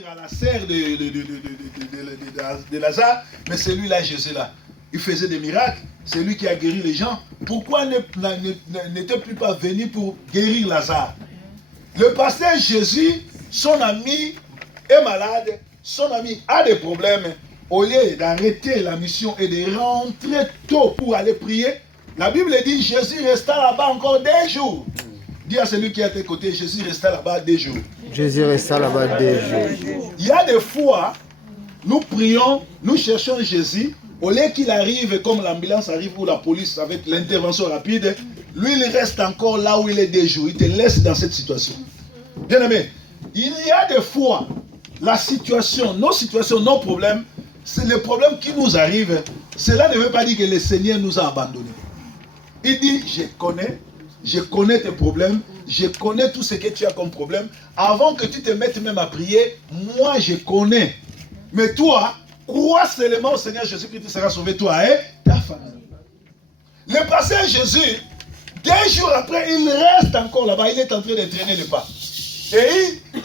guérir à la serre de Lazare, mais celui-là, Jésus-là, il faisait des miracles, c'est lui qui a guéri les gens. Pourquoi n'était plus pas venu pour guérir Lazare? Le pasteur Jésus, son ami est malade, son ami a des problèmes. Au lieu d'arrêter la mission et de rentrer tôt pour aller prier, la Bible dit Jésus resta là-bas encore 2 jours. Dis à celui qui est à tes côtés, Jésus resta là-bas 2 jours. Jésus resta là-bas 2 jours. Il y a des fois, nous prions, nous cherchons Jésus. Au lieu qu'il arrive comme l'ambulance arrive ou la police avec l'intervention rapide, lui il reste encore là où il est 2 jours. Il te laisse dans cette situation. Bien aimé, il y a des fois, la situation, nos problèmes, c'est les problèmes qui nous arrivent. Cela ne veut pas dire que le Seigneur nous a abandonnés. Il dit, je connais tes problèmes, je connais tout ce que tu as comme problème. Avant que tu te mettes même à prier, moi je connais. Mais toi, crois seulement au Seigneur Jésus-Christ, tu seras sauvé, toi et ta famille. Le pasteur Jésus, 2 jours après, il reste encore là-bas, il est en train de traîner le pas.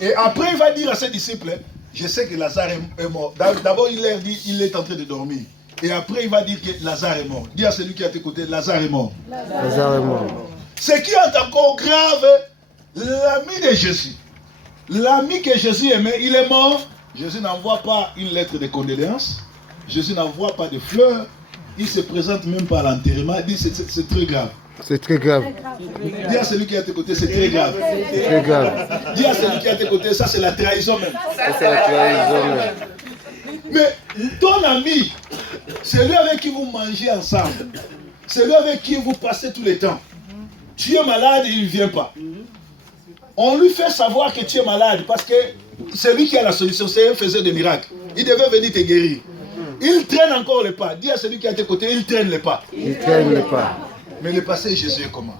Et après, il va dire à ses disciples, je sais que Lazare est mort. D'abord, il leur dit, il est en train de dormir. Et après, il va dire que Lazare est mort. Dis à celui qui est à tes côtés, Lazare est mort. Lazare est mort. Ce qui est encore grave, l'ami de Jésus, l'ami que Jésus aimait, il est mort. Jésus n'envoie pas une lettre de condoléances. Jésus n'envoie pas de fleurs. Il ne se présente même pas à l'enterrement. Il dit c'est très grave. C'est très grave. Dis à celui qui est à tes côtés, c'est très grave. C'est très grave. Dis à celui qui est à tes côtés, ça c'est la trahison même. Ça c'est la trahison même. Mais ton ami, celui avec qui vous mangez ensemble, celui avec qui vous passez tout le temps, tu es malade, il ne vient pas. On lui fait savoir que tu es malade parce que c'est lui qui a la solution, c'est un faiseur de miracles. Il devait venir te guérir. Il traîne encore le pas. Dis à celui qui est à tes côtés, il traîne le pas. Il traîne le pas. Mais le passé Jésus est comment?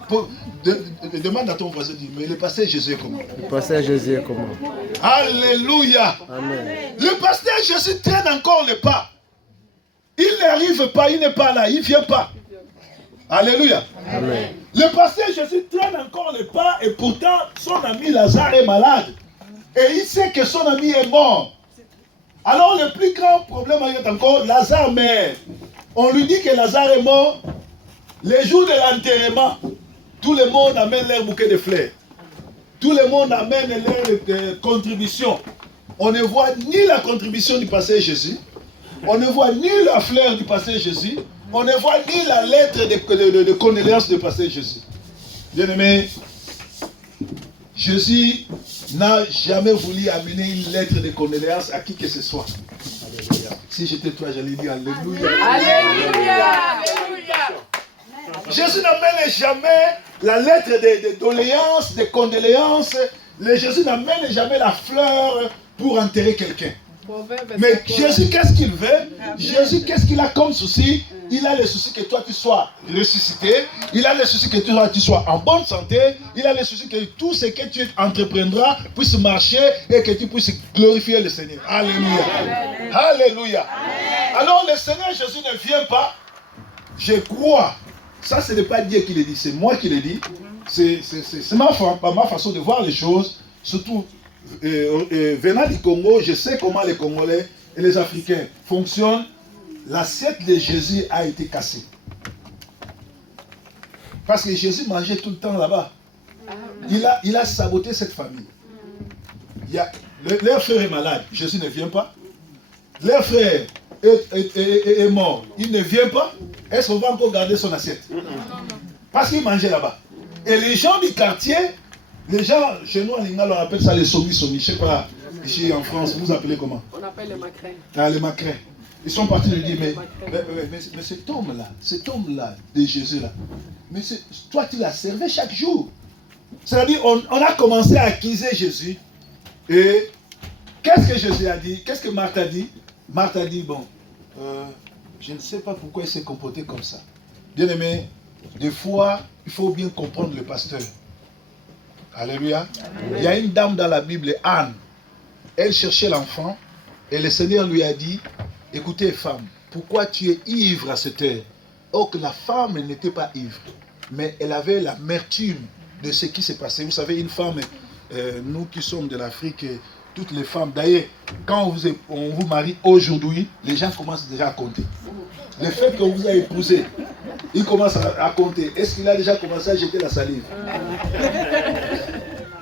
Demande à ton voisin, dis, mais le passé Jésus est comment? Le pasteur Jésus est comment? Alléluia. Amen. Le pasteur Jésus traîne encore le pas. Il n'arrive pas, il n'est pas là, il ne vient pas. Alléluia. Amen. Le pasteur Jésus traîne encore le pas et pourtant son ami Lazare est malade. Et il sait que son ami est mort. Alors le plus grand problème est encore Lazare meurt. On lui dit que Lazare est mort. Les jours de l'enterrement, tout le monde amène leur bouquet de fleurs. Tout le monde amène leur contribution. On ne voit ni la contribution du pasteur Jésus. On ne voit ni la fleur du pasteur Jésus. On ne voit ni la lettre de condoléances du pasteur Jésus. Bien-aimé, Jésus n'a jamais voulu amener une lettre de condoléances à qui que ce soit. Alléluia. Si j'étais toi, j'allais dire Alléluia. Alléluia. Jésus n'amène jamais la lettre de doléances, de condoléances. Jésus n'amène jamais la fleur pour enterrer quelqu'un. Mais Jésus, qu'est-ce qu'il veut? Jésus, qu'est-ce qu'il a comme souci? Il a le souci que toi tu sois ressuscité. Il a le souci que toi tu sois en bonne santé. Il a le souci que tout ce que tu entreprendras puisse marcher et que tu puisses glorifier le Seigneur. Alléluia. Alléluia. Alors le Seigneur Jésus ne vient pas. Je crois. Ça, ce n'est pas Dieu qui le dit, c'est moi qui le dis. C'est ma façon de voir les choses. Surtout, venant du Congo, je sais comment les Congolais et les Africains fonctionnent. L'assiette de Jésus a été cassée. Parce que Jésus mangeait tout le temps là-bas. Il a saboté cette famille. Leur frère est malade, Jésus ne vient pas. Leur frère est mort, il ne vient pas. Est-ce qu'on va encore garder son assiette? Parce qu'il mangeait là-bas. Et les gens du quartier, les gens, chez nous en Lingala, on appelle ça les somis. Je ne sais pas, ici en France, vous appelez comment? On appelle les macrins. Ah, les macrins. Ils sont partis lui dire, mais cet homme-là, de Jésus-là, mais toi tu l'as servi chaque jour. C'est-à-dire, on a commencé à accuser Jésus. Et qu'est-ce que Jésus a dit? Qu'est-ce que Marthe a dit? Marthe a dit, bon, je ne sais pas pourquoi il s'est comporté comme ça. Bien aimé, des fois, il faut bien comprendre le pasteur. Alléluia. Il y a une dame dans la Bible, Anne. Elle cherchait l'enfant et le Seigneur lui a dit, écoutez femme, pourquoi tu es ivre à cette heure? Or que la femme n'était pas ivre, mais elle avait l'amertume de ce qui s'est passé. Vous savez, une femme, nous qui sommes de l'Afrique, toutes les femmes. D'ailleurs, quand on vous marie aujourd'hui, les gens commencent déjà à compter. Le fait qu'on vous a épousé, ils commencent à compter. Est-ce qu'il a déjà commencé à jeter la salive?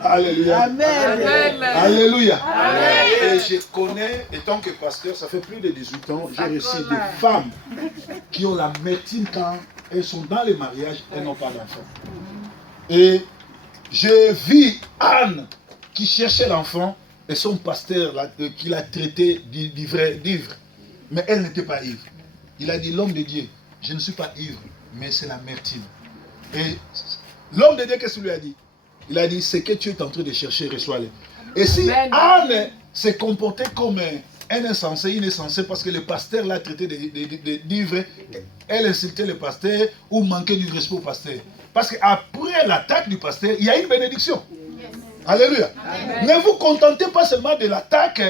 Alléluia. Amen. Alléluia. Amen. Et je connais, étant que pasteur, ça fait plus de 18 ans, j'ai reçu des femmes qui ont l'amertume quand elles sont dans les mariages, elles n'ont pas d'enfant. Et j'ai vu Anne qui cherchait l'enfant et son pasteur qui l'a traité d'ivre. Mais elle n'était pas ivre. Il a dit, l'homme de Dieu, je ne suis pas ivre, mais c'est l'amertume. Et l'homme de Dieu, qu'est-ce qu'il lui a dit? Il a dit, ce que tu es en train de chercher, reçois-le. Et si Anne s'est comportée comme un insensé, il est insensé parce que le pasteur l'a traité d'ivre, elle insultait le pasteur ou manquait du respect au pasteur. Parce qu'après l'attaque du pasteur, il y a une bénédiction. Alléluia. Amen. Ne vous contentez pas seulement de l'attaque,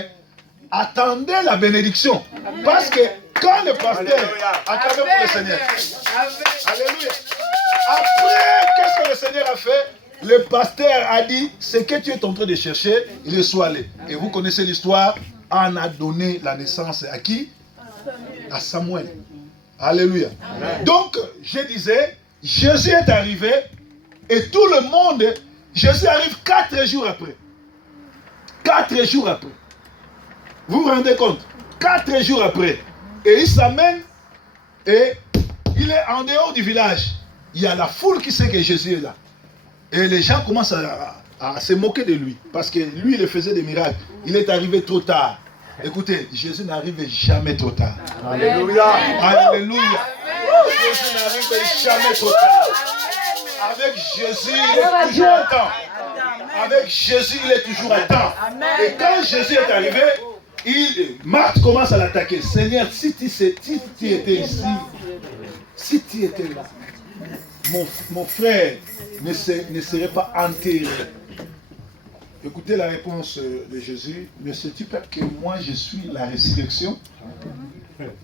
attendez la bénédiction. Amen. Parce que quand le pasteur a travaillé pour le Seigneur, alléluia. Après, qu'est-ce que le Seigneur a fait? Le pasteur a dit, ce que tu es en train de chercher, reçois-le. Et vous connaissez l'histoire, Anne a donné la naissance à qui? À Samuel. Alléluia. Amen. Donc, je disais, Jésus est arrivé et tout le monde, Jésus arrive 4 jours après. 4 jours après. Vous vous rendez compte? 4 jours après. Et il s'amène et il est en dehors du village. Il y a la foule qui sait que Jésus est là. Et les gens commencent à se moquer de lui. Parce que lui, il faisait des miracles. Il est arrivé trop tard. Écoutez, Jésus n'arrive jamais trop tard. Alléluia. Alléluia. Jésus n'arrive jamais trop tard. Avec Jésus, il est toujours à temps. Avec Jésus, il est toujours à temps. Et quand Jésus est arrivé, Marthe commence à l'attaquer. Seigneur, si tu étais ici, si tu étais là, mon frère ne serait pas enterré. Écoutez la réponse de Jésus. Ne sais-tu pas que moi je suis la résurrection?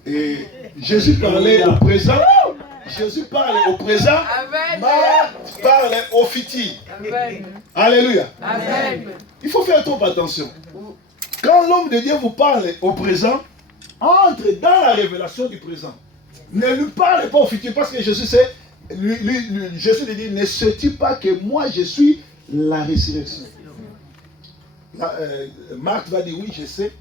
Et Jésus parlait au présent. Jésus parle au présent. Marthe parle au futur. Alléluia. Amen. Il faut faire trop attention. Quand l'homme de Dieu vous parle au présent, entre dans la révélation du présent. Ne lui parle pas au futur parce que Jésus sait. Jésus lui dit, ne sais-tu pas que moi je suis la résurrection? Marc va dire, oui, je sais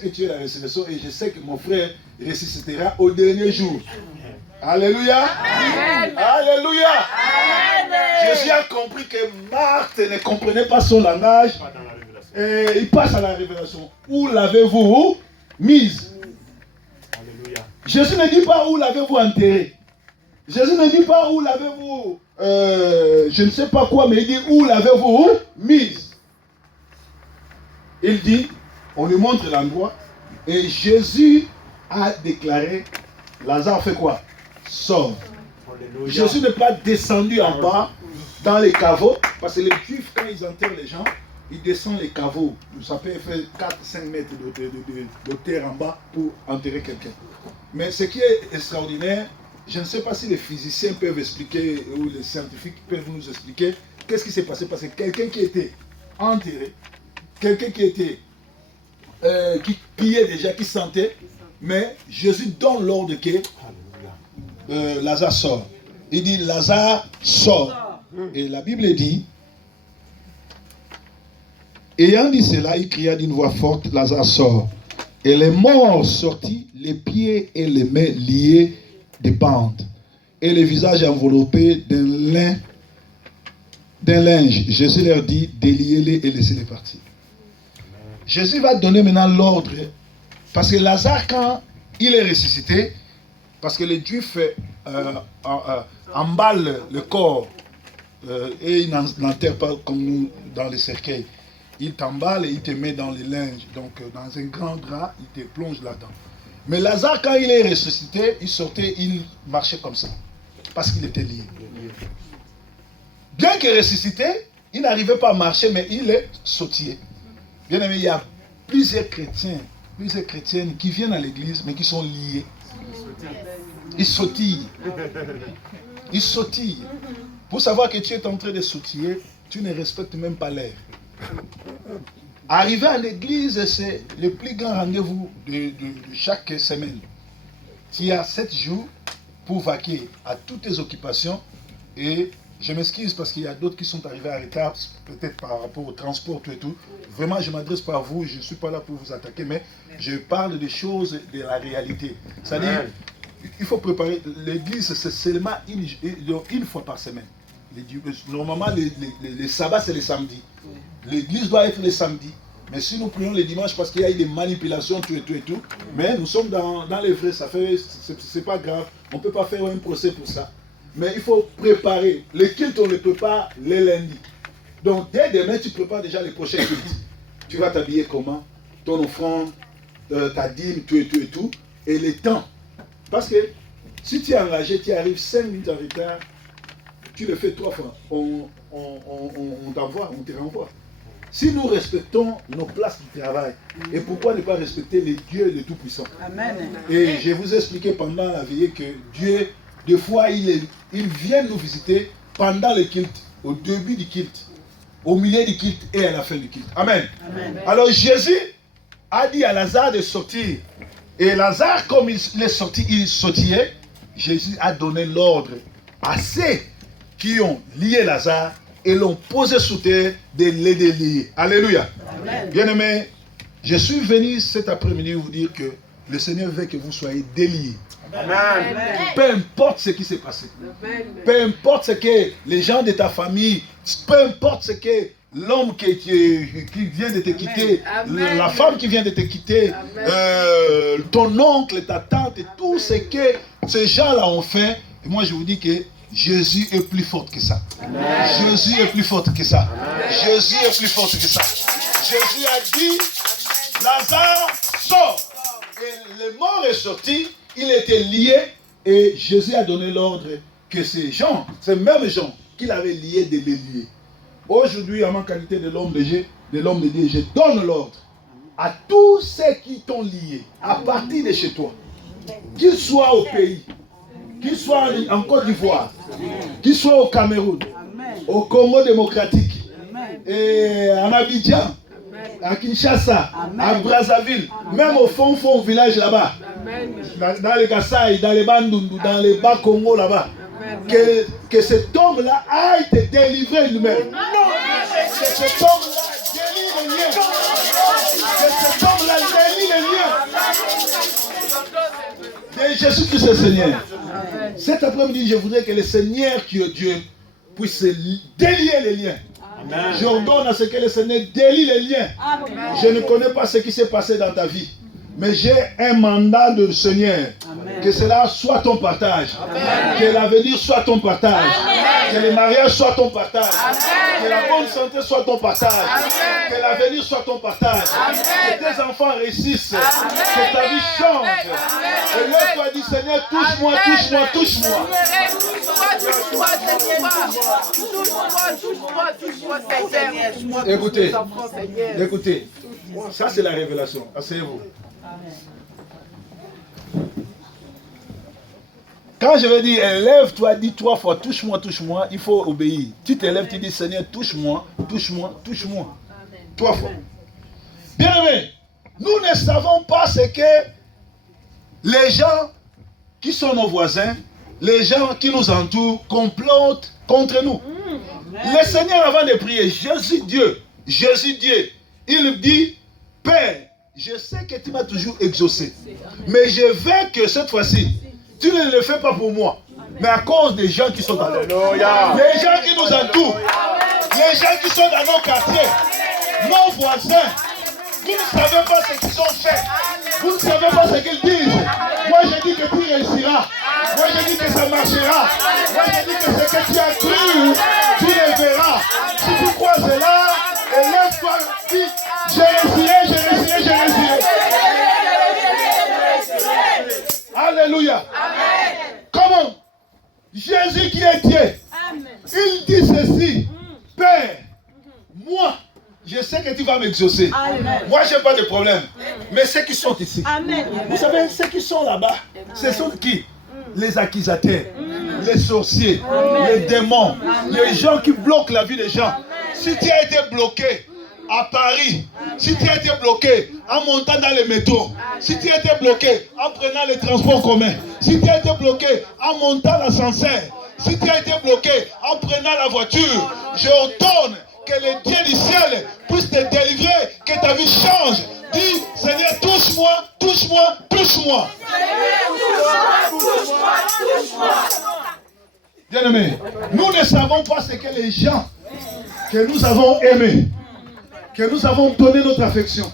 que tu es la résurrection et je sais que mon frère ressuscitera au dernier jour. Alléluia. Amen. Alléluia. Amen. Jésus a compris que Marthe ne comprenait pas son langage et il passe à la révélation. Où l'avez-vous mise? Alléluia. Jésus ne dit pas où l'avez-vous enterré. Jésus ne dit pas où l'avez-vous, je ne sais pas quoi, mais il dit où l'avez-vous mise. Il dit, on lui montre l'endroit, et Jésus a déclaré, Lazare fait quoi? Sort. Alléluia. Jésus n'est pas descendu en bas dans les caveaux, parce que les Juifs, quand ils enterrent les gens, ils descendent les caveaux. Ça peut faire 4-5 mètres de terre en bas pour enterrer quelqu'un. Mais ce qui est extraordinaire, je ne sais pas si les physiciens peuvent expliquer, ou les scientifiques peuvent nous expliquer, qu'est-ce qui s'est passé. Parce que quelqu'un qui était enterré, quelqu'un qui était, qui pillait déjà, qui sentait, mais Jésus donne l'ordre que Lazare sort. Il dit, Lazare sort. Et la Bible dit, ayant dit cela, il cria d'une voix forte, Lazare sort. Et les morts sortis, les pieds et les mains liés de bandes, et le visage enveloppé d'un linge. Jésus leur dit, déliez-les et laissez-les partir. Jésus va donner maintenant l'ordre, parce que Lazare, quand il est ressuscité, parce que les Juifs emballent le corps et ils n'enterrent pas comme nous dans les cercueils. Ils t'emballent et ils te mettent dans les linges, donc dans un grand drap, ils te plongent là-dedans. Mais Lazare, quand il est ressuscité, il sortait, il marchait comme ça, parce qu'il était lié. Bien que ressuscité, il n'arrivait pas à marcher, mais il est sautillé. Bien aimé, il y a plusieurs chrétiens, plusieurs chrétiennes qui viennent à l'église, mais qui sont liés. Ils sautillent. Ils sautillent. Pour savoir que tu es en train de sautiller, tu ne respectes même pas l'air. Arriver à l'église, c'est le plus grand rendez-vous de chaque semaine. Tu as 7 jours pour vaquer à toutes tes occupations. Et je m'excuse parce qu'il y a d'autres qui sont arrivés en retard, peut-être par rapport au transport, tout et tout. Vraiment, je ne m'adresse pas à vous, je ne suis pas là pour vous attaquer, mais je parle des choses, de la réalité. C'est-à-dire, il faut préparer. L'église, c'est seulement une fois par semaine. Normalement, les sabbats, c'est les samedis. L'église doit être les samedis. Mais si nous prions les dimanches parce qu'il y a eu des manipulations, tout et tout et tout, mais nous sommes dans les vrais, c'est pas grave. On ne peut pas faire un procès pour ça. Mais il faut préparer. Les cultes, on les prépare les lundis. Donc, dès demain, tu prépares déjà les prochains cultes. Tu vas t'habiller comment? Ton offrande, ta dîme, tout et tout et tout. Et les temps. Parce que si tu es engagé, tu arrives 5 minutes en retard, tu le fais 3 fois. On t'envoie, on te renvoie. Si nous respectons nos places de travail, et pourquoi ne pas respecter les dieux les tout-puissants? Amen. Et je vous ai expliqué pendant la veillée que Dieu, des fois, il vient nous visiter pendant le culte, au début du culte, au milieu du culte et à la fin du culte. Amen. Amen. Alors Jésus a dit à Lazare de sortir. Et Lazare, comme il est sorti, il sautillait. Jésus a donné l'ordre à ceux qui ont lié Lazare et l'ont posé sous terre de les délier. Alléluia. Bien-aimés, je suis venu cet après-midi vous dire que le Seigneur veut que vous soyez déliés. Amen. Peu importe ce qui s'est passé. Peu importe ce que les gens de ta famille, peu importe ce que l'homme qui vient de te quitter, la femme qui vient de te quitter, ton oncle, ta tante, et tout ce que ces gens-là ont fait, et moi je vous dis que Jésus est plus fort que ça. Amen. Jésus est plus fort que ça. Amen. Jésus est plus fort que ça. Jésus a dit, Lazare sort. Et le mort est sorti, il était lié, et Jésus a donné l'ordre que ces gens, ces mêmes gens qu'il avait liés, de les lier. Aujourd'hui, à ma qualité de l'homme de Dieu, je donne l'ordre à tous ceux qui t'ont lié, à partir de chez toi, qu'ils soient au pays, qu'ils soient en Côte d'Ivoire, qu'ils soient au Cameroun, au Congo démocratique, et en Abidjan, à Kinshasa, à Brazzaville, même au fond village là-bas, dans les Kassai, dans les Bandundu, dans les Bas-Congo là-bas, que cet homme-là a été délivré lui-même. Que cet homme-là délie les liens. Que cet homme-là délie les liens. Et Jésus-Christ est Seigneur. Cet après-midi, je voudrais que le Seigneur qui est Dieu puisse délier les liens. J'ordonne à ce que le Seigneur délie les liens. Je ne connais pas ce qui s'est passé dans ta vie. Mais j'ai un mandat de Seigneur. Amen. Que cela soit ton partage. Amen. Que l'avenir soit ton partage. Amen. Que le mariage soit ton partage. Amen. Que la bonne santé soit ton partage. Amen. Que l'avenir soit ton partage. Amen. Que tes enfants réussissent. Amen. Que ta vie change. Amen. Et là, tu as dit, Seigneur, touche-moi, touche-moi, touche-moi. Touche-moi. Écoutez. Ça, c'est la révélation. Asseyez-vous. Quand je vais dire, lève-toi, dis 3 fois, touche-moi, touche-moi, il faut obéir. Tu te lèves, tu dis, Seigneur, touche-moi, touche-moi, touche-moi. 3 fois. Bien aimé, nous ne savons pas ce que les gens qui sont nos voisins, les gens qui nous entourent, complotent contre nous. Le Seigneur, avant de prier, Jésus Dieu, il dit, Père, je sais que tu m'as toujours exaucé, mais je veux que cette fois-ci, tu ne le fais pas pour moi, mais à cause des gens qui sont dans les gens qui nous entourent, les gens qui sont dans nos quartiers, nos voisins. Vous ne savez pas ce qu'ils ont fait. Vous ne savez pas ce qu'ils disent. Moi, je dis que tu réussiras. Moi, je dis que ça marchera. Moi, je dis que ce que tu as cru, tu le verras. Si tu crois cela, élève-toi, dis, je réussirai. Alléluia. Amen. Comment? Jésus qui est Dieu. Amen. Il dit ceci. Père, moi, je sais que tu vas m'exaucer. Moi, je n'ai pas de problème. Mais ceux qui sont ici, Amen. Vous savez, ceux qui sont là-bas, ce sont qui? Les accusateurs, les sorciers, les démons, les gens qui bloquent la vie des gens. Si tu as été bloqué à Paris, si tu as été bloqué en montant dans le métro, si tu as été bloqué en prenant les transports communs, si tu as été bloqué en montant l'ascenseur, si tu as été bloqué en prenant la voiture, je ordonne que le Dieu du ciel puisse te délivrer, que ta vie change. Dis, Seigneur, touche-moi, touche-moi, touche-moi. Bien-aimés, nous ne savons pas ce que les gens que nous avons aimés, que nous avons donné notre affection,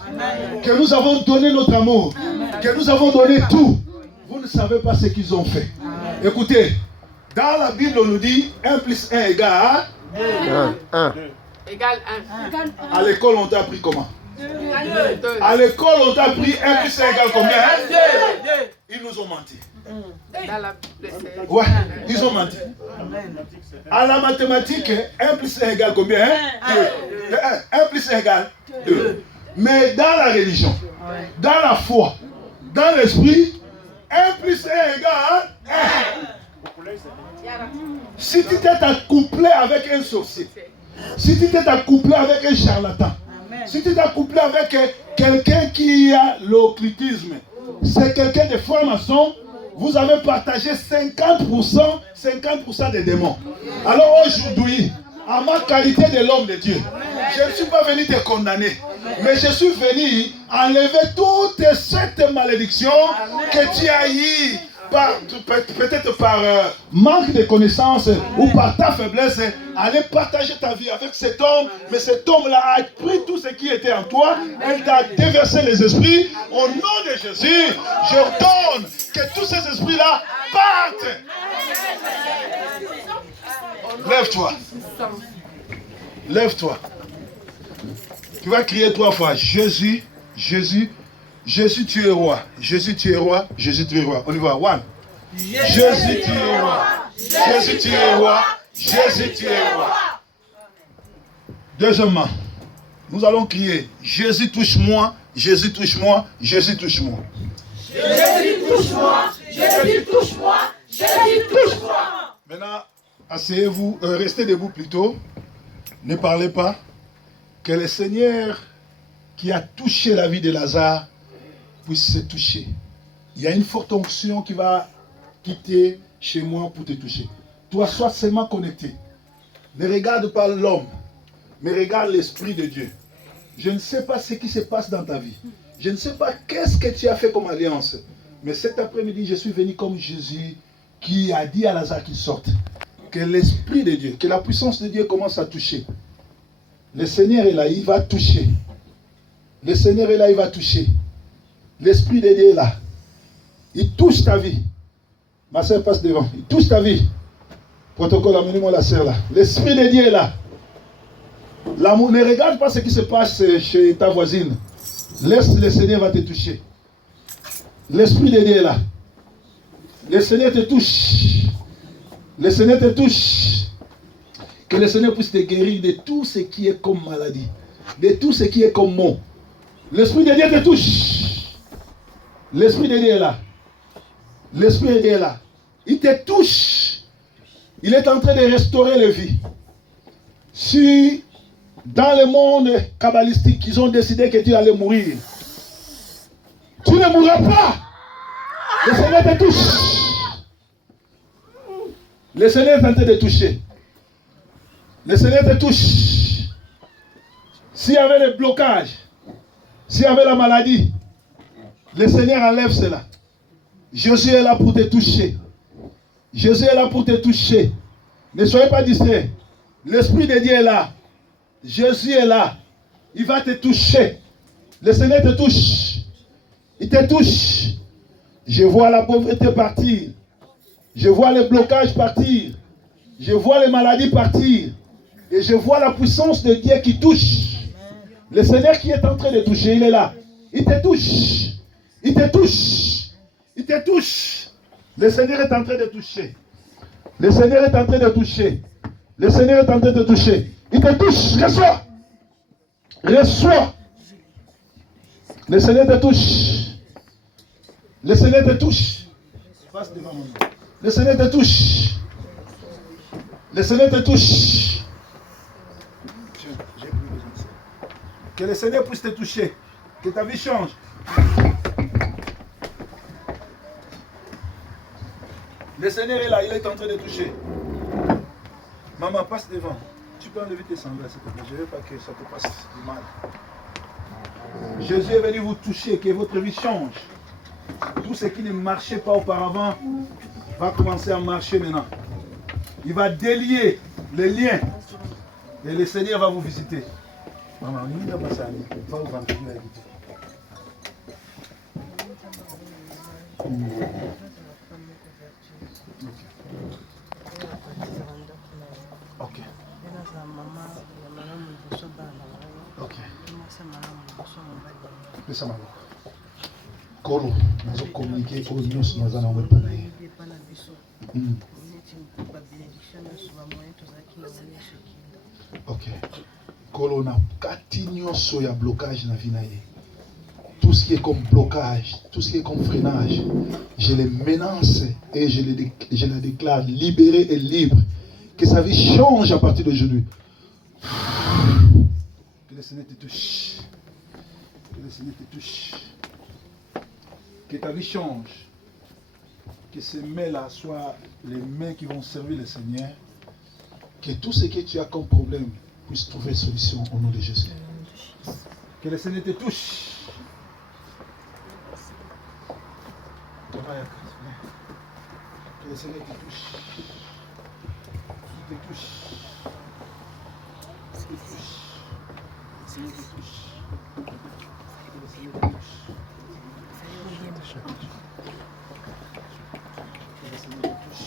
que nous avons donné notre amour, que nous avons donné tout. Vous ne savez pas ce qu'ils ont fait. Écoutez, dans la Bible, on nous dit 1 plus 1 égale 1. Égal 1. À l'école, on t'a appris comment? À l'école, on t'a appris 1 plus 1 égale combien? Ils nous ont menti. Ouais, ils ont menti. À la mathématique, 1 plus 1 égale combien? 2. 1 plus 1 égale 2. Mais dans la religion, dans la foi, dans l'esprit, 1 plus 1 égale 1. Si tu t'es accouplé avec un sorcier, si tu t'es accouplé avec un charlatan, si tu t'es accouplé avec quelqu'un qui a l'occultisme, c'est quelqu'un de franc-maçon, vous avez partagé 50% des démons. Alors aujourd'hui, à ma qualité de l'homme de Dieu, je ne suis pas venu te condamner, mais je suis venu enlever toute cette malédiction que tu as eue, peut-être par manque de connaissances ou par ta faiblesse, aller partager ta vie avec cet homme, mais cet homme-là a pris tout ce qui était en toi, elle t'a déversé les esprits. Au nom de Jésus, j'ordonne que tous ces esprits-là partent. Lève-toi. Lève-toi. Tu vas crier 3 fois, Jésus, Jésus, Jésus, tu es roi. Jésus, tu es roi. Jésus, tu es roi. On y va. 1. Jésus, tu es roi. Jésus, tu es roi. Jésus, tu es roi. Deuxièmement, nous allons crier, Jésus, touche-moi. Jésus, touche-moi. Jésus, touche-moi. Jésus, touche-moi. Jésus, touche-moi. Jésus, touche-moi. Maintenant, asseyez-vous. Restez debout plutôt. Ne parlez pas. Que le Seigneur qui a touché la vie de Lazare puisse se toucher. Il y a une forte onction qui va quitter chez moi pour te toucher. Toi, sois seulement connecté. Ne regarde pas l'homme, mais regarde l'Esprit de Dieu. Je ne sais pas ce qui se passe dans ta vie. Je ne sais pas qu'est-ce que tu as fait comme alliance. Mais cet après-midi, je suis venu comme Jésus qui a dit à Lazare qu'il sorte. Que l'Esprit de Dieu, que la puissance de Dieu commence à toucher. Le Seigneur est là, il va toucher. Le Seigneur est là, il va toucher. L'Esprit de Dieu est là. Il touche ta vie. Ma soeur passe devant. Il touche ta vie. Protocole, amenez-moi la soeur là. L'Esprit de Dieu est là. L'amour, ne regarde pas ce qui se passe chez ta voisine. Laisse le Seigneur va te toucher. L'Esprit de Dieu est là. Le Seigneur te touche. Le Seigneur te touche. Que le Seigneur puisse te guérir de tout ce qui est comme maladie. De tout ce qui est comme mot. L'Esprit de Dieu te touche. L'Esprit de Dieu est là. L'Esprit de Dieu est là. Il te touche. Il est en train de restaurer les vies. Si dans le monde kabbalistique, ils ont décidé que tu allais mourir, tu ne mourras pas. Le Seigneur te touche. Le Seigneur est en train de toucher. Le Seigneur te touche. S'il y avait des blocages, s'il y avait la maladie, le Seigneur enlève cela. Jésus est là pour te toucher. Jésus est là pour te toucher. Ne soyez pas distraits. L'Esprit de Dieu est là. Jésus est là. Il va te toucher. Le Seigneur te touche. Il te touche. Je vois la pauvreté partir. Je vois les blocages partir. Je vois les maladies partir. Et je vois la puissance de Dieu qui touche. Le Seigneur qui est en train de toucher, il est là. Il te touche. Il te touche. Il te touche. Le Seigneur est en train de toucher. Le Seigneur est en train de toucher. Le Seigneur est en train de toucher. Il te touche. Reçois. Reçois. Le Seigneur te touche. Le Seigneur te touche. Passe devant moi. Le Seigneur te touche. Le Seigneur te touche. Que le Seigneur puisse te toucher. Que ta vie change. Le Seigneur est là, il est en train de toucher. Maman, passe devant. Tu peux enlever tes sandales, s'il te plaît. Je ne veux pas que ça te passe du mal. Jésus est venu vous toucher, que votre vie change. Tout ce qui ne marchait pas auparavant va commencer à marcher maintenant. Il va délier les liens. Et le Seigneur va vous visiter. Maman, on y va passer à lui. Va au ventre, Dieu va éviter. Ok. Ok. Pesa malo. Kolo, nazo communiquer ko nyonso naza na wepa na ye. Ok. Kolo na kati nyonso ya blocage na vie na ye. Tout ce qui est comme blocage, tout ce qui est comme freinage, je les menace et je la déclare libérée et libre. Que sa vie change à partir d'aujourd'hui. Que le Seigneur te touche. Que le Seigneur te touche. Que ta vie change. Que ces mains-là soient les mains qui vont servir le Seigneur. Que tout ce que tu as comme problème puisse trouver solution au nom de Jésus. Que le Seigneur te touche. Que le Seigneur te touche. Te touche. Te touche. Le Seigneur te touche. Le Seigneur te touche. Le Seigneur te touche.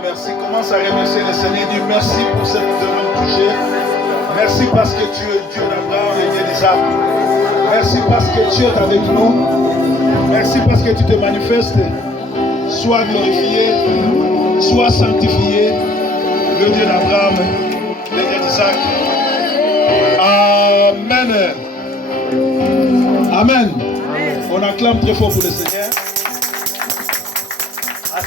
Merci. Commence à remercier le Seigneur. Dis merci pour ce que nous devons toucher. Merci parce que tu es Dieu d'Abraham et Dieu d'Isaac. Merci parce que tu es avec nous. Merci parce que tu te manifestes. Sois glorifié, sois sanctifié. Le Dieu d'Abraham, le Dieu d'Isaac. Amen. Amen. On acclame très fort pour le Seigneur.